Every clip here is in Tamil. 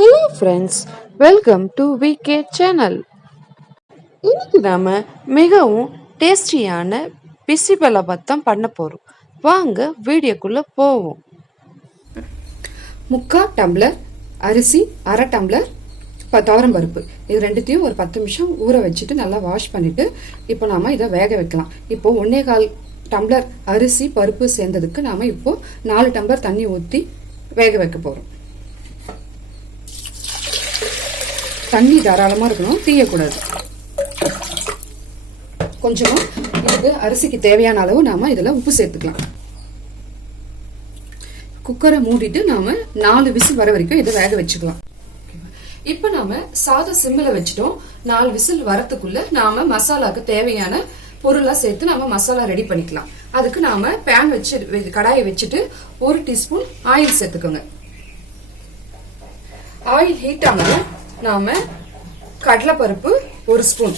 Hello friends, welcome to VK channel. இன்னைக்கு நாம மிகவும் டேஸ்டியான பிசிபெலாபாத் பண்ண போறோம். வாங்க வீடியோக்குள்ள போவோம். 3/4 டம்ளர் அரிசி, 1/2 டம்ளர் துவரம் பருப்பு, இது ரெண்டுத்தையும் ஒரு 10 நிமிஷம் ஊற வச்சுட்டு நல்லா வாஷ் பண்ணிட்டு இப்போ நாம இதை வேக வைக்கலாம். இப்போ 1/4 டம்ளர் அரிசி பருப்பு சேர்ந்ததுக்கு நாம இப்போ 4 டம்ளர் தண்ணி ஊற்றி வேக வைக்க போறோம். தண்ணி தாராளமாக இருக்கணும், தீயக்கூடாது. கொஞ்சமா இதுக்கு அரிசிக்கு தேவையான அளவு நாம இதுல உப்பு சேர்த்துக்கலாம். குக்கரை மூடிட்டு நாம 4 விசில் வர வரைக்கும் இதை வேக வச்சுக்கலாம். இப்ப நாம சாதம் சிம்மில் வச்சுட்டோம். 4 விசில் வரத்துக்குள்ள நாம மசாலாக்கு தேவையான பொருளா சேர்த்து நாம மசாலா ரெடி பண்ணிக்கலாம். அதுக்கு நாம பேன் வச்சு கடாயை வச்சுட்டு 1 டீஸ்பூன் ஆயில் சேர்த்துக்கோங்க. ஆயில் ஹீட் ஆனதும் நாம கடலைப்பருப்பு 1 ஸ்பூன்,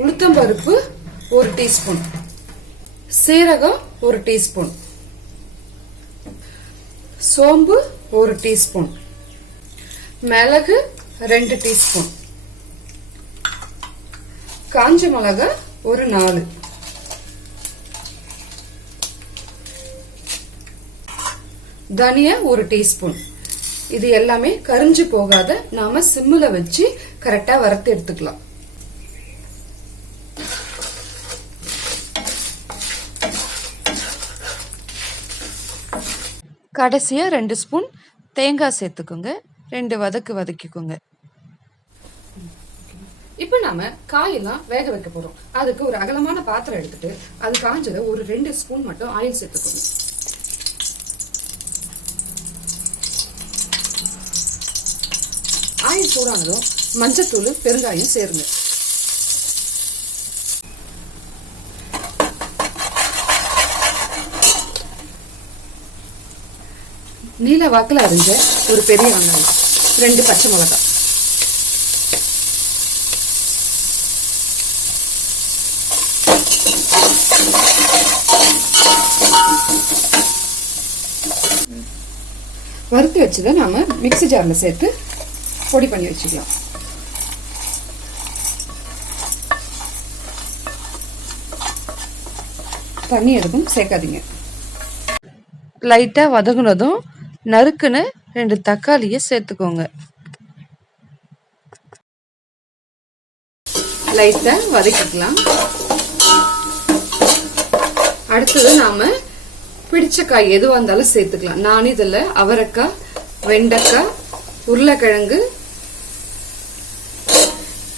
உளுத்தம்பருப்பு 1 டீஸ்பூன், சீரகம் 1 டீஸ்பூன், சோம்பு 1 டீஸ்பூன், மிளகு 2 டீஸ்பூன், காஞ்ச மிளகாய் ஒரு 4, தனியா 1 டீஸ்பூன். இது எல்லாமே கரிஞ்சு போகாத நாம சிம்முல வச்சு கரெக்டா வறுத்து எடுத்துக்கலாம். கடைசியா 2 ஸ்பூன் தேங்காய் சேர்த்துக்கோங்க. 2 வதக்கிக்கோங்க. இப்ப நாம காயெல்லாம் வேக வைக்க போறோம். அதுக்கு ஒரு அகலமான பாத்திரம் எடுத்துட்டு அது காஞ்சத ஒரு 2 ஸ்பூன் மட்டும் ஆயில் சேர்த்துக்கோங்க. ஆயில் சூடானதும் மஞ்சத்தூள், பெருங்காயம் சேருங்க. நீல வாக்குல அரிஞ்ச ஒரு பெரிய வெங்காயம், 2 பச்சை மிளகாய், வறுத்து வச்சதை நாம மிக்ஸி ஜார்ல சேர்த்து பொடி பண்ணி வச்சுக்கலாம். தண்ணி எதுவும் சேர்க்காதீங்க. லைட்டா வதங்குனதும் நறுக்குன்னு 2 தக்காளியை சேர்த்துக்கோங்க. லைட்டா வதக்கிக்கலாம். அடுத்தது நாம பிடிச்ச காய் எதுவா இருந்தாலும் சேர்த்துக்கலாம். நான் இதுல அவரைக்காய், வெண்டைக்காய், உருளைக்கிழங்கு,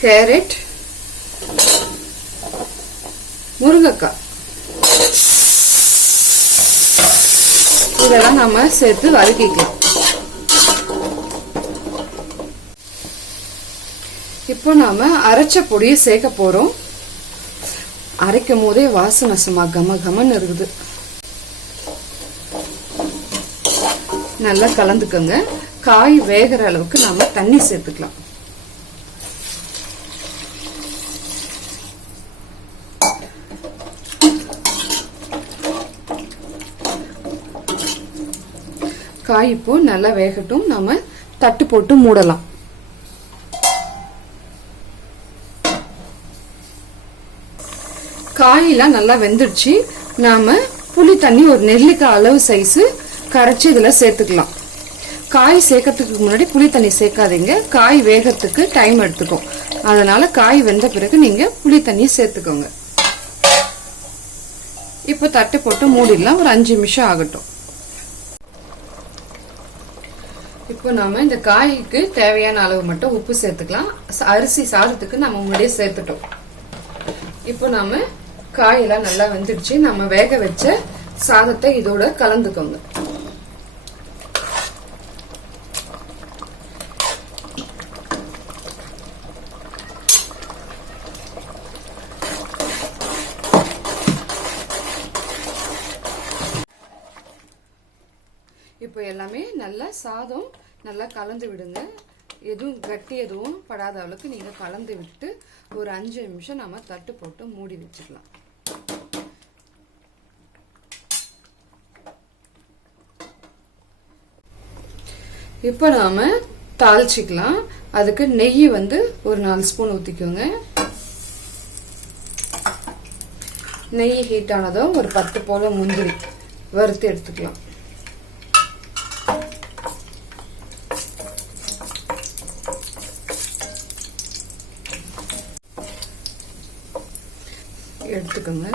கேரட், முருங்கைக்காய் இதெல்லாம் நாம சேர்த்து வதக்கிக்கலாம். இப்போ நாம அரைச்ச பொடியை சேர்க்க போறோம். அரைக்கும் போதே வாசனை சும்மா கம கமன்னு இருக்குது. நல்லா கலந்துக்கோங்க. காய் வேகிற அளவுக்கு நாம தண்ணி சேர்த்துக்கலாம். காய் இப்போ நல்லா வேகட்டும். நாம தட்டு போட்டு மூடலாம். காயெல்லாம் நல்லா வெந்துடுச்சு. நாம புளி தண்ணி ஒரு நெல்லிக்காய் அளவு சைஸ் கரைச்சி இதுல சேர்த்துக்கலாம். காய் சேர்க்கறதுக்கு முன்னாடி புளி தண்ணி சேர்க்காதீங்க. காய் வேகத்துக்கு டைம் எடுத்துக்கும். அதனால காய் வெந்த பிறகு நீங்க புளி தண்ணி சேர்த்துக்கோங்க. இப்போ தட்டு போட்டு மூடிடலாம். ஒரு 5 நிமிஷம் ஆகட்டும். இப்போ நாம இந்த காய்க்கு தேவையான அளவு மட்டும் உப்பு சேர்த்துக்கலாம். அரிசி சாதத்துக்கு நம்ம முன்னாடியே சேர்த்துட்டோம். இப்போ நாம காயெல்லாம் நல்லா வெந்துடுச்சு. நம்ம வேக வச்ச சாதத்தை இதோட கலந்துக்கோங்க. இப்போ எல்லாமே நல்லா சாதம் நல்லா கலந்து விடுங்க. எதுவும் கட்டி எதுவும் படாத அளவுக்கு நீங்க கலந்து விட்டு ஒரு 5 நிமிஷம் நாம தட்டு போட்டு மூடி வச்சுக்கலாம். இப்போ நாம தாளிச்சிக்கலாம். அதுக்கு நெய் வந்து ஒரு 4 ஸ்பூன் ஊத்திக்கோங்க. நெய் ஹீட் ஆனதும் ஒரு 10 போல முந்திரி வறுத்து எடுத்துக்கலாம். எடுத்துக்கோங்க.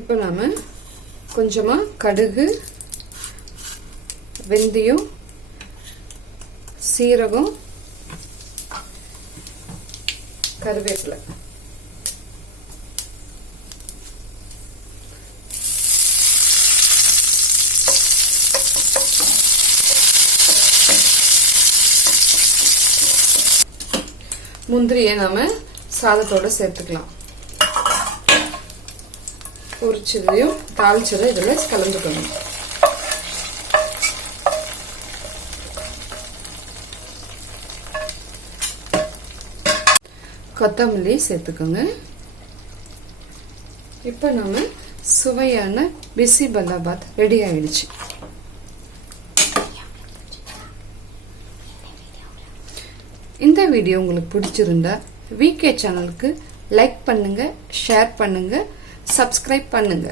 இப்போ நாம கொஞ்சமா கடுகு, வெந்தயம், சீரகம், கருவேப்பிலை முந்திரியை நாம சாதத்தோட சேர்த்துக்கலாம். பொரிச்சதையும் தாளிச்சதையும் இதில் கலந்துக்கணும். கொத்தமல்லி சேர்த்துக்கோங்க. இப்போ நம்ம சுவையான பிசிபெல்லாபாத் ரெடி ஆயிடுச்சு. இந்த வீடியோ உங்களுக்கு பிடிச்சிருந்தா விகே சேனலுக்கு லைக் பண்ணுங்க, ஷேர் பண்ணுங்க, சப்ஸ்கிரைப் பண்ணுங்க.